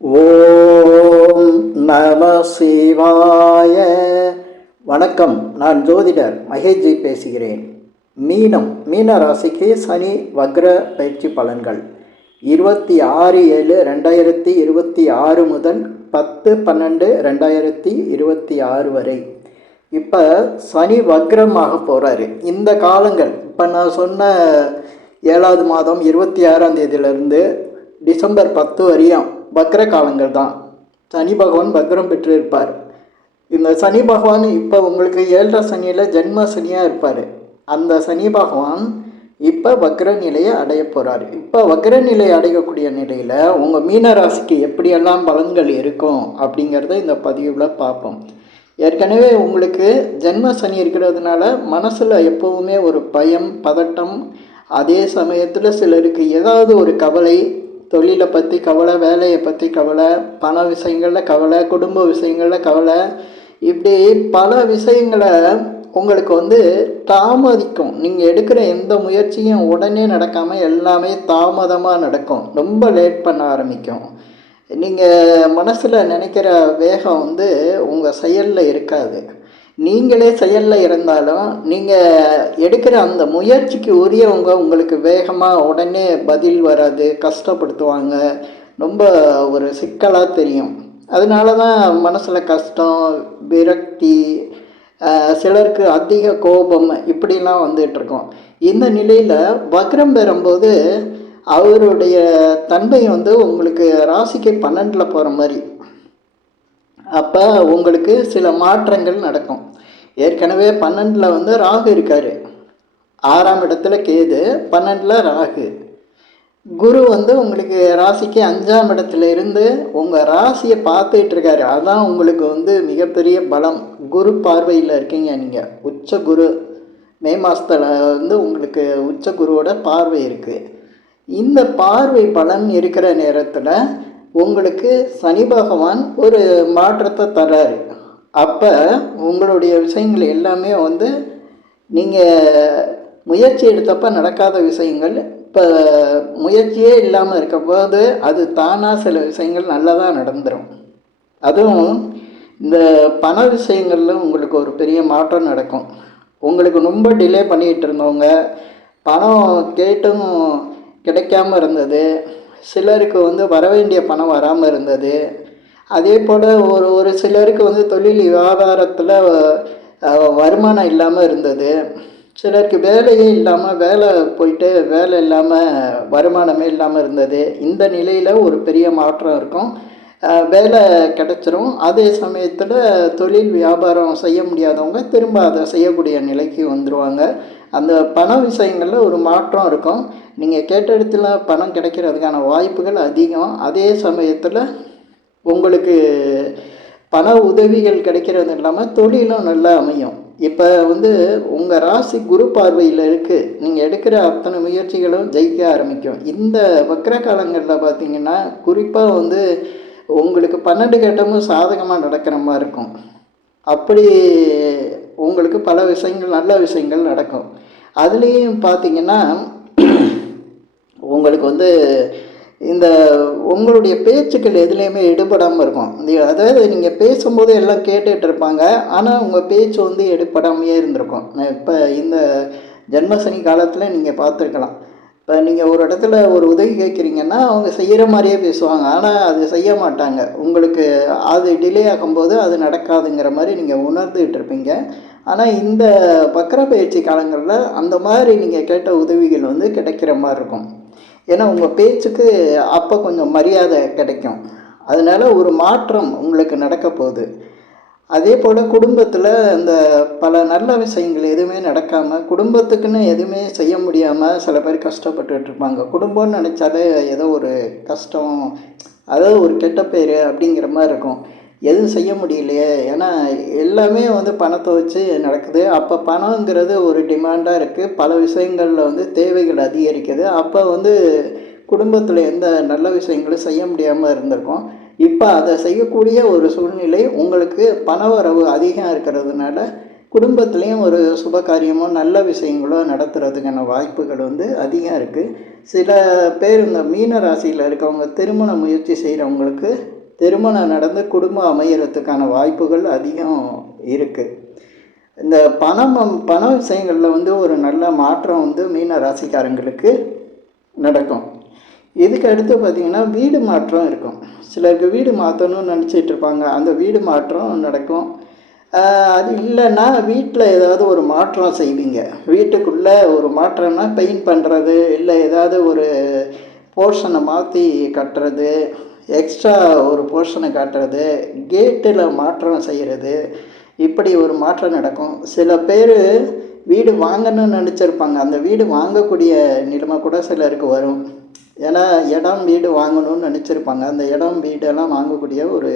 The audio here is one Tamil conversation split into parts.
ஓம் நம சிவாய. வணக்கம். நான் ஜோதிடர் மகேஷ்ஜி பேசுகிறேன். மீன ராசிக்கு சனி வக்ர பயிற்சி பலன்கள் 26/7/2026 முதல் 10/12/2026 வரை. இப்போ சனி வக்ரமாக போகிறாரு. இந்த காலங்கள் இப்போ நான் சொன்ன 7வது மாதம் 26ஆம் தேதியிலிருந்து டிசம்பர் 10 வரையும் வக்ர காலங்கள் தான். சனி பகவான் வக்ரம் பெற்று இருப்பார். இந்த சனி பகவான் இப்போ உங்களுக்கு 7th சனியில் ஜென்ம சனியாக இருப்பார். அந்த சனி பகவான் இப்போ வக்ர நிலையை அடைய போகிறார். இப்போ வக்ர நிலையை அடையக்கூடிய நிலையில் உங்கள் மீன ராசிக்கு எப்படியெல்லாம் பலன்கள் இருக்கும் அப்படிங்கிறத இந்த பதிவில் பார்ப்போம். ஏற்கனவே உங்களுக்கு ஜென்ம சனி இருக்கிறதுனால மனசில் எப்போவுமே ஒரு பயம், பதட்டம், அதே சமயத்தில் சிலருக்கு ஏதாவது ஒரு கவலை, தொழிலை பற்றி கவலை, வேலையை பற்றி கவலை, பண விஷயங்களில் கவலை, குடும்ப விஷயங்களில் கவலை, இப்படி பல விஷயங்களை உங்களுக்கு தாமதிக்கும். நீங்கள் எடுக்கிற எந்த முயற்சியும் உடனே நடக்காமல் எல்லாமே தாமதமாக நடக்கும். ரொம்ப லேட் பண்ண ஆரம்பிக்கும். நீங்கள் மனசில் நினைக்கிற வேகம் உங்கள் செயலில் இருக்காது. நீங்களே செயலில் இருந்தாலும் நீங்கள் எடுக்கிற அந்த முயற்சிக்கு உரியவங்க உங்களுக்கு வேகமாக உடனே பதில் வராது, கஷ்டப்படுத்துவாங்க. ரொம்ப ஒரு சிக்கலாக தெரியும். அதனால தான் மனசில் கஷ்டம், விரக்தி, சிலருக்கு அதிக கோபம் இப்படிலாம் வந்துட்டுருக்கோம். இந்த நிலையில் வக்ரம் பெறும்போது அவருடைய தன்மை உங்களுக்கு ராசிக்கு 12ல் போகிற மாதிரி. அப்போ உங்களுக்கு சில மாற்றங்கள் நடக்கும். ஏற்கனவே 12ல் ராகு இருக்கார், 6ஆம் இடத்துல கேது, 12ல் ராகு. குரு உங்களுக்கு ராசிக்கு 5ஆம் இடத்துல இருந்து உங்கள் ராசியை பார்த்துட்டு இருக்காரு. அதான் உங்களுக்கு மிகப்பெரிய பலம். குரு பார்வையில் இருக்கீங்க நீங்கள். உச்ச குரு மே மாதத்தில் உங்களுக்கு உச்ச குருவோட பார்வை இருக்குது. இந்த பார்வை பலன் இருக்கிற நேரத்தில் உங்களுக்கு சனி பகவான் ஒரு மாற்றத்தை தர்றாரு. அப்போ உங்களுடைய விஷயங்கள் எல்லாமே நீங்கள் முயற்சி எடுத்தப்போ நடக்காத விஷயங்கள் இப்போ முயற்சியே இல்லாமல் இருக்க போது அது தானாக சில விஷயங்கள் நல்லதாக நடந்துடும். அதுவும் இந்த பண விஷயங்களில் உங்களுக்கு ஒரு பெரிய மாற்றம் நடக்கும். உங்களுக்கு ரொம்ப டிலே பண்ணிகிட்டு இருந்தவங்க, பணம் கேட்டும் கிடைக்காம இருந்தது, சிலருக்கு வர வேண்டிய பணம் வராமல் இருந்தது, அதே போல் ஒரு சிலருக்கு தொழில் வியாபாரத்தில் வருமானம் இல்லாமல் இருந்தது, சிலருக்கு வேலையே இல்லாமல் வேலை போயிட்டு வேலை இல்லாமல் வருமானமே இல்லாமல் இருந்தது. இந்த நிலையில் ஒரு பெரிய மாற்றம் இருக்கும். வேலை கிடச்சிரும். அதே சமயத்தில் தொழில் வியாபாரம் செய்ய முடியாதவங்க திரும்ப அதை செய்யக்கூடிய நிலைக்கு வந்துடுவாங்க. அந்த பண விஷயங்களில் ஒரு மாற்றம் இருக்கும். நீங்கள் கேட்ட இடத்துல பணம் கிடைக்கிறதுக்கான வாய்ப்புகள் அதிகம். அதே சமயத்தில் உங்களுக்கு பண உதவிகள் கிடைக்கிறது இல்லாமல் தொழிலும் நல்லா அமையும். இப்போ உங்கள் ராசி குரு பார்வையில் இருக்குது. நீங்கள் எடுக்கிற அத்தனை முயற்சிகளும் ஜெயிக்க ஆரம்பிக்கும். இந்த வக்ர காலங்களில் பார்த்திங்கன்னா குறிப்பாக உங்களுக்கு 12 கட்டமும் சாதகமாக நடக்கிற மாதிரி இருக்கும். அப்படி உங்களுக்கு பல விஷயங்கள், நல்ல விஷயங்கள் நடக்கும். அதுலேயும் பார்த்திங்கன்னா உங்களுக்கு இந்த உங்களுடைய பேச்சுக்கள் எதுலேயுமே எடுபடாமல் இருக்கும். அதாவது நீங்கள் பேசும்போது எல்லாம் கேட்டுகிட்டு இருப்பாங்க, ஆனால் உங்கள் பேச்சு எடுபடாமையே இருந்திருக்கும். இப்போ இந்த ஜென்மசனி காலத்தில் நீங்கள் பார்த்துருக்கலாம். இப்போ நீங்கள் ஒரு இடத்துல ஒரு உதவி கேட்குறீங்கன்னா அவங்க செய்கிற மாதிரியே பேசுவாங்க, ஆனால் அது செய்ய மாட்டாங்க. உங்களுக்கு அது டிலே ஆகும்போது அது நடக்காதுங்கிற மாதிரி நீங்கள் உணர்ந்துகிட்டு இருப்பீங்க. ஆனால் இந்த வக்ர பயிற்சி காலங்களில் அந்த மாதிரி நீங்கள் கேட்ட உதவிகள் கிடைக்கிற மாதிரி இருக்கும். ஏன்னா உங்கள் பேச்சுக்கு அப்போ கொஞ்சம் மரியாதை கிடைக்கும். அதனால் ஒரு மாற்றம் உங்களுக்கு நடக்க போகுது. அதே போல் குடும்பத்தில் இந்த பல நல்ல விஷயங்கள் எதுவுமே நடக்காமல், குடும்பத்துக்குன்னு எதுவுமே செய்ய முடியாமல் சில பேர் கஷ்டப்பட்டுட்டு இருப்பாங்க. குடும்பம்னு நினச்சாலே ஏதோ ஒரு கஷ்டம், அதாவது ஒரு கெட்ட பேர் அப்படிங்கிற மாதிரி இருக்கும். எதுவும் செய்ய முடியலையே, ஏன்னா எல்லாமே பணத்தை வச்சு நடக்குது. அப்போ பணங்கிறது ஒரு டிமாண்டாக இருக்குது. பல விஷயங்களில் தேவைகள் அதிகரிக்குது. அப்போ குடும்பத்தில் எந்த நல்ல விஷயங்களும் செய்ய முடியாமல் இருந்திருக்கும். இப்போ அதை செய்யக்கூடிய ஒரு சூழ்நிலை உங்களுக்கு பண வரவு அதிகம் இருக்கிறதுனால குடும்பத்துலேயும் ஒரு சுப காரியமோ நல்ல விஷயங்களோ நடத்துறதுக்கான வாய்ப்புகள் வந்து அதிகம் இருக்குது. சில பேர் இந்த மீன ராசியில் இருக்கவங்க திருமண முயற்சி செய்கிறவங்களுக்கு திருமணம் நடந்து குடும்பம் அமையறதுக்கான வாய்ப்புகள் அதிகம் இருக்குது. இந்த பண விஷயங்களில் வந்து ஒரு நல்ல மாற்றம் வந்து மீன ராசிக்காரங்களுக்கு நடக்கும். இதுக்கு அடுத்து பார்த்திங்கன்னா வீடு மாற்றம் இருக்கும். சிலருக்கு வீடு மாற்றணும்னு நினச்சிட்டு இருப்பாங்க, அந்த வீடு மாற்றம் நடக்கும். அது இல்லைன்னா வீட்டில் ஏதாவது ஒரு மாற்றம் செய்வீங்க. வீட்டுக்குள்ளே ஒரு மாற்றம்னா பெயிண்ட் பண்ணுறது, இல்லை ஏதாவது ஒரு போர்ஷனை மாற்றி கட்டுறது, எக்ஸ்ட்ரா ஒரு போர்ஷனை காட்டுறது, கேட்டில் மாற்றம் செய்கிறது, இப்படி ஒரு மாற்றம் நடக்கும். சில பேர் வீடு வாங்கணும்னு நினச்சிருப்பாங்க, அந்த வீடு வாங்கக்கூடிய நிலைமை கூட சிலருக்கு வரும். ஏன்னா இடம் வீடு வாங்கணும்னு நினச்சிருப்பாங்க, அந்த இடம் வீடெல்லாம் வாங்கக்கூடிய ஒரு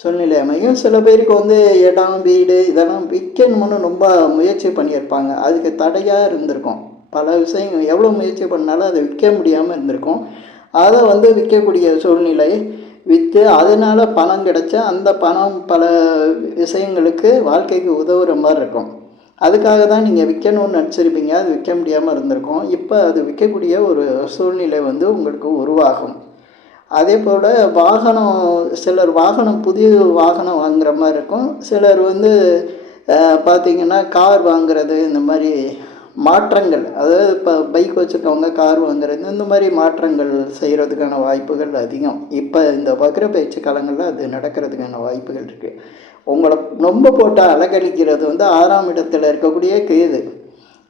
சூழ்நிலை அமையும். சில பேருக்கு வந்து இடம் வீடு இதெல்லாம் விற்கணும்னு ரொம்ப முயற்சி பண்ணியிருப்பாங்க, அதுக்கு தடையாக இருந்திருக்கும். பல விஷயங்கள் எவ்வளோ முயற்சி பண்ணாலும் அதை விற்க முடியாமல் இருந்திருக்கும். அதை வந்து விற்கக்கூடிய சூழ்நிலை, விற்று அதனால் பணம் கிடச்சா அந்த பணம் பல விஷயங்களுக்கு வாழ்க்கைக்கு உதவுற மாதிரி இருக்கும். அதுக்காக தான் நீங்கள் விற்கணும்னு நினச்சிருப்பீங்க, அது விற்க முடியாமல் இருந்திருக்கும். இப்போ அது விற்கக்கூடிய ஒரு சூழ்நிலை வந்து உங்களுக்கு உருவாகும். அதே போல் வாகனம், சிலர் வாகனம் புதிய வாகனம் வாங்குகிற மாதிரி இருக்கும். சிலர் வந்து பார்த்திங்கன்னா கார் வாங்குறது, இந்த மாதிரி மாற்றங்கள், அதாவது இப்போ பைக் வச்சுருக்கவங்க கார் வாங்குறது, இந்த மாதிரி மாற்றங்கள் செய்கிறதுக்கான வாய்ப்புகள் அதிகம். இப்போ இந்த வக்ர பயிற்சி காலங்களில் அது நடக்கிறதுக்கான வாய்ப்புகள் இருக்குது. உங்களை ரொம்ப போட்டு அலக்கழிக்கிறது வந்து 6ஆம் இடத்துல இருக்கக்கூடிய கேது.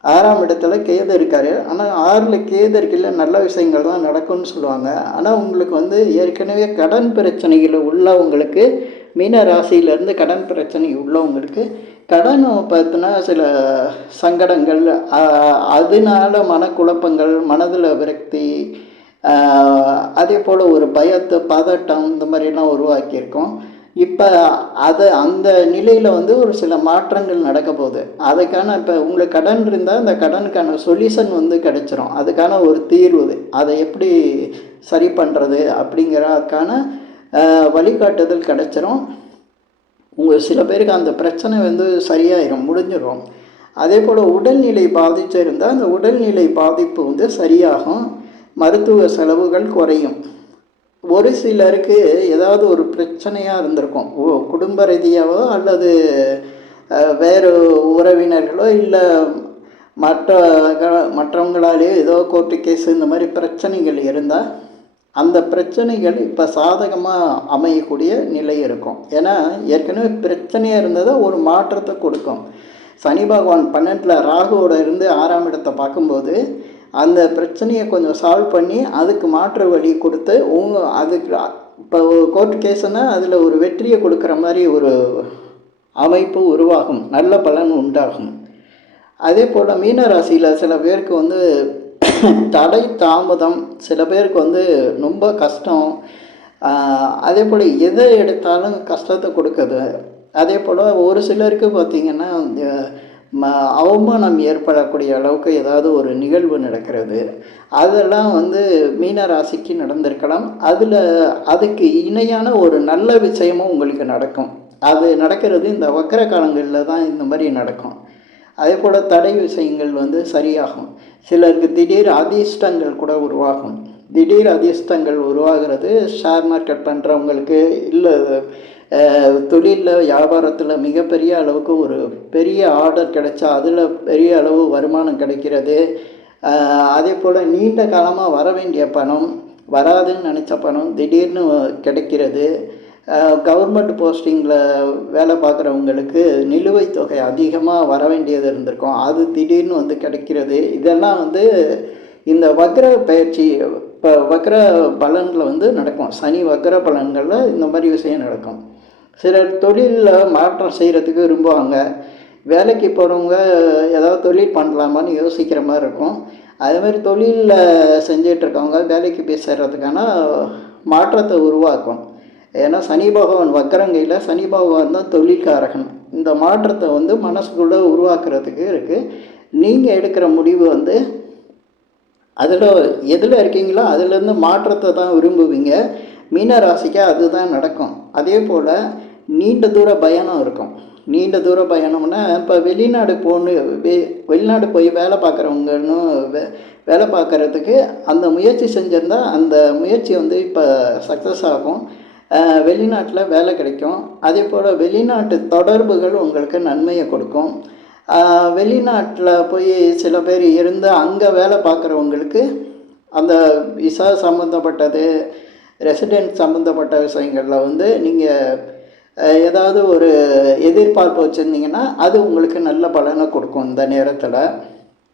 6ஆம் இடத்துல கேது இருக்கார். ஆனால் 6ல் கேது இருக்கையில் நல்ல விஷயங்கள் தான் நடக்கும்னு சொல்லுவாங்க. ஆனால் உங்களுக்கு வந்து ஏற்கனவே கடன் பிரச்சனைகள் உள்ளவங்களுக்கு, மீன ராசியிலேருந்து கடன் பிரச்சனை உள்ளவங்களுக்கு கடன் பார்த்தினா சில சங்கடங்கள், அதனால மனக்குழப்பங்கள், மனதில் விரக்தி, அதே போல் ஒரு பயத்தை பதட்டம் இந்த மாதிரிலாம் உருவாக்கியிருக்கோம். இப்போ அந்த நிலையில் வந்து ஒரு சில மாற்றங்கள் நடக்க போகுது. அதுக்கான இப்போ உங்களுக்கு கடன் இருந்தால் அந்த கடனுக்கான சொல்யூஷன் வந்து கிடச்சிரும். அதுக்கான ஒரு தீர்வு, அதை எப்படி சரி பண்ணுறது அப்படிங்கிறதுக்கான வழிகாட்டுதல் கிடச்சிரும். சில பேருக்கு அந்த பிரச்சனை வந்து சரியாயிரும், முடிஞ்சிடும். அதே போல் உடல்நிலை பாதிச்சு இருந்தால் அந்த உடல்நிலை பாதிப்பு வந்து சரியாகும், மருத்துவ செலவுகள் குறையும். ஒரு சிலருக்கு ஏதாவது ஒரு பிரச்சனையாக இருந்திருக்கும், குடும்ப ரீதியாவோ அல்லது வேறு உறவினர்களோ இல்லை மற்றவங்களாலேயோ ஏதோ கோர்ட்டு கேஸு இந்த மாதிரி பிரச்சனைகள் இருந்தால் அந்த பிரச்சனைகள் இப்போ சாதகமாக அமையக்கூடிய நிலை இருக்கும். ஏன்னா ஏற்கனவே பிரச்சனையாக இருந்ததை ஒரு மாற்றத்தை கொடுக்கும். சனி பகவான் 12ல் ராகுவோட இருந்து 6ஆம் இடத்தை பார்க்கும்போது அந்த பிரச்சனையை கொஞ்சம் சால்வ் பண்ணி அதுக்கு மாற்று வழி கொடுத்து அதுக்கு இப்போ கோர்ட் கேஸுனால் அதில் ஒரு வெற்றியை கொடுக்குற மாதிரி ஒரு அமைப்பு உருவாகும், நல்ல பலன் உண்டாகும். அதே போல் மீன ராசியில் சில பேருக்கு வந்து தடை தாமதம், சில பேருக்கு வந்து ரொம்ப கஷ்டம், அதே போல் எதை எடுத்தாலும் கஷ்டத்தை கொடுக்குது. அதே போல் ஒரு சிலருக்கு பார்த்திங்கன்னா அவமானம் ஏற்படக்கூடிய அளவுக்கு ஏதாவது ஒரு நிகழ்வு நடக்கிறது, அதெல்லாம் வந்து மீன ராசிக்கு நடந்திருக்கலாம். அதுக்கு இணையான ஒரு நல்ல விஷயமும் உங்களுக்கு நடக்கும். அது நடக்கிறது இந்த வக்கர காலங்களில் தான் இந்த மாதிரி நடக்கும். அதே போல் தடை விஷயங்கள் வந்து சரியாகும். சிலருக்கு திடீர் அதிர்ஷ்டங்கள் கூட உருவாகும். திடீர் அதிர்ஷ்டங்கள் உருவாகிறது ஷேர் மார்க்கெட் பண்ணுறவங்களுக்கு, இல்லை தொழிலில் வியாபாரத்தில் மிகப்பெரிய அளவுக்கு ஒரு பெரிய ஆர்டர் கிடைச்சா அதில் பெரிய அளவு வருமானம் கிடைக்கிறது. அதே போல் நீண்ட காலமாக வர வேண்டிய பணம், வராதுன்னு நினச்ச பணம் திடீர்னு கிடைக்கிறது. கவர்மெண்ட் போஸ்டிங்கில் வேலை பார்க்குறவங்களுக்கு நிலுவைத் தொகை அதிகமாக வர வேண்டியது இருந்திருக்கும், அது திடீர்னு வந்து கிடைக்கிறது. இதெல்லாம் வந்து இந்த வக்ர பயிற்சி, இப்போ வக்ர பலனில் வந்து நடக்கும். சனி வக்ர பலன்களில் இந்த மாதிரி விஷயம் நடக்கும். சிலர் தொழிலில் மாற்றம் செய்கிறதுக்கு விரும்புவாங்க. வேலைக்கு போகிறவங்க ஏதாவது தொழில் பண்ணலாமான்னு யோசிக்கிற மாதிரி இருக்கும். அதேமாதிரி தொழிலில் செஞ்சிட்ருக்கவங்க வேலைக்கு போய் சேர்கிறதுக்கான மாற்றத்தை உருவாக்கும். ஏன்னா சனி பகவான் வக்கரங்கையில், சனி பகவான் தான் தொழில்காரகன். இந்த மாற்றத்தை வந்து மனசுக்குள்ளே உருவாக்குறதுக்கு இருக்குது. நீங்கள் எடுக்கிற முடிவு வந்து அதில் எதில் இருக்கீங்களோ அதுலேருந்து மாற்றத்தை தான் விரும்புவீங்க. மீன ராசிக்கு அதுதான் நடக்கும். அதே போல் நீண்ட தூர பயணம் இருக்கும். நீண்ட தூர பயணம்னா இப்போ வெளிநாடு வெளிநாடு போய் வேலை பார்க்குறவங்கன்னு வேலை பார்க்குறதுக்கு அந்த முயற்சி செஞ்சிருந்தால் அந்த முயற்சி வந்து இப்போ சக்ஸஸ் ஆகும். வெளிநாட்டில் வேலை கிடைக்கும். அதே போல் வெளிநாட்டு தொடர்புகள் உங்களுக்கு நன்மையை கொடுக்கும். வெளிநாட்டில் போய் சில பேர் இருந்து அங்கே வேலை பார்க்குறவங்களுக்கு அந்த விசா சம்மந்தப்பட்டது, ரெசிடென்ட் சம்மந்தப்பட்ட விஷயங்களில் வந்து நீங்கள் ஏதாவது ஒரு எதிர்பார்ப்பு வச்சுருந்தீங்கன்னா அது உங்களுக்கு நல்ல பலனை கொடுக்கும். இந்த நேரத்தில்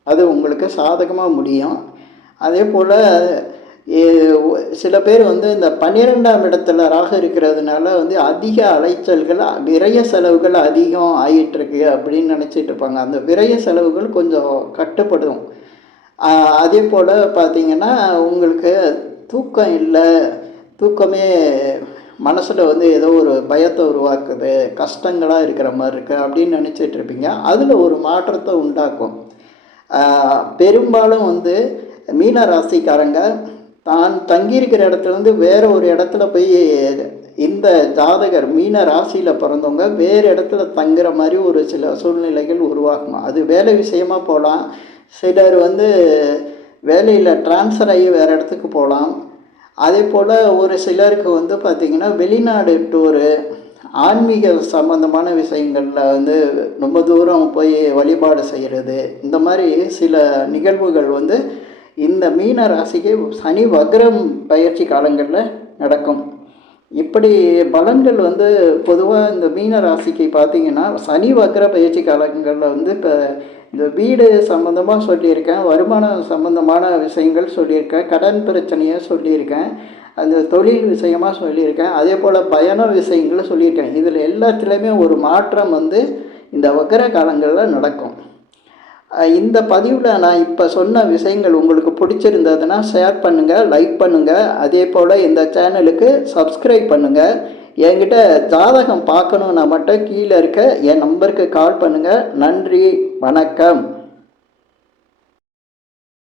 அது உங்களுக்கு சாதகமாக முடியும். அதே போல் சில பேர் வந்து இந்த 12ஆம் இடத்துல ராகு இருக்கிறதுனால வந்து அதிக அலைச்சல்கள், விரய செலவுகள் அதிகம் ஆகிட்டுருக்கு அப்படின்னு நினச்சிட்டு இருப்பாங்க. அந்த விரய செலவுகள் கொஞ்சம் கட்டுப்படும். அதே போல் பார்த்திங்கன்னா உங்களுக்கு தூக்கம் இல்லை, தூக்கமே மனசில் வந்து ஏதோ ஒரு பயத்தை உருவாக்குது, கஷ்டங்களாக இருக்கிற மாதிரி இருக்குது அப்படின்னு நினச்சிட்டு இருப்பீங்க. அதில் ஒரு மாற்றத்தை உண்டாக்கும். பெரும்பாலும் வந்து மீன ராசிக்காரங்க தான் தங்கியிருக்கிற இடத்துலேருந்து வேறு ஒரு இடத்துல போய் இந்த ஜாதகர் மீன ராசியில் பிறந்தவங்க வேறு இடத்துல தங்குற மாதிரி ஒரு சில சூழ்நிலைகள் உருவாகும். அது வேலை விஷயமாக போகலாம். சிலர் வந்து வேலையில் ட்ரான்ஸ்ஃபர் ஆகி வேறு இடத்துக்கு போகலாம். அதே போல் ஒரு சிலருக்கு வந்து பார்த்திங்கன்னா வெளிநாடு டூரு, ஆன்மீக சம்பந்தமான விஷயங்களில் வந்து ரொம்ப தூரம் போய் வழிபாடு செய்கிறது, இந்த மாதிரி சில நிகழ்வுகள் வந்து இந்த மீன ராசிக்கு சனி வக்ரம் பயிற்சி காலங்களில் நடக்கும். இப்படி பலன்கள் வந்து பொதுவாக இந்த மீன ராசிக்கு பார்த்திங்கன்னா சனி வக்ர பயிற்சி காலங்களில் வந்து இப்போ இந்த வீடு சம்மந்தமாக சொல்லியிருக்கேன், வருமானம் சம்மந்தமான விஷயங்கள் சொல்லியிருக்கேன், கடன் பிரச்சனையை சொல்லியிருக்கேன், அந்த தொழில் விஷயமாக சொல்லியிருக்கேன், அதே போல் பயண விஷயங்களை சொல்லியிருக்கேன். இதில் எல்லாத்துலேயுமே ஒரு மாற்றம் வந்து இந்த வக்ர காலங்களில் நடக்கும். இந்த பதிவில் நான் இப்போ சொன்ன விஷயங்கள் உங்களுக்கு பிடிச்சிருந்ததுன்னா ஷேர் பண்ணுங்கள், லைக் பண்ணுங்கள். அதே போல் இந்த சேனலுக்கு சப்ஸ்கிரைப் பண்ணுங்கள். என்கிட்ட ஜாதகம் பார்க்கணுன்னா மட்டும் கீழே இருக்க என் நம்பருக்கு கால் பண்ணுங்கள். நன்றி, வணக்கம்.